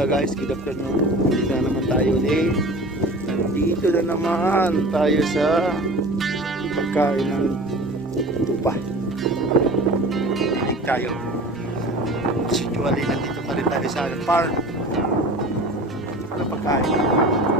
Guys, good afternoon. Dito na naman tayo ulit. Nandito na naman tayo sa pagkain ng tupa. Balik tayo. Usually, nandito pa rin tayo sa farm. Ano pagkain?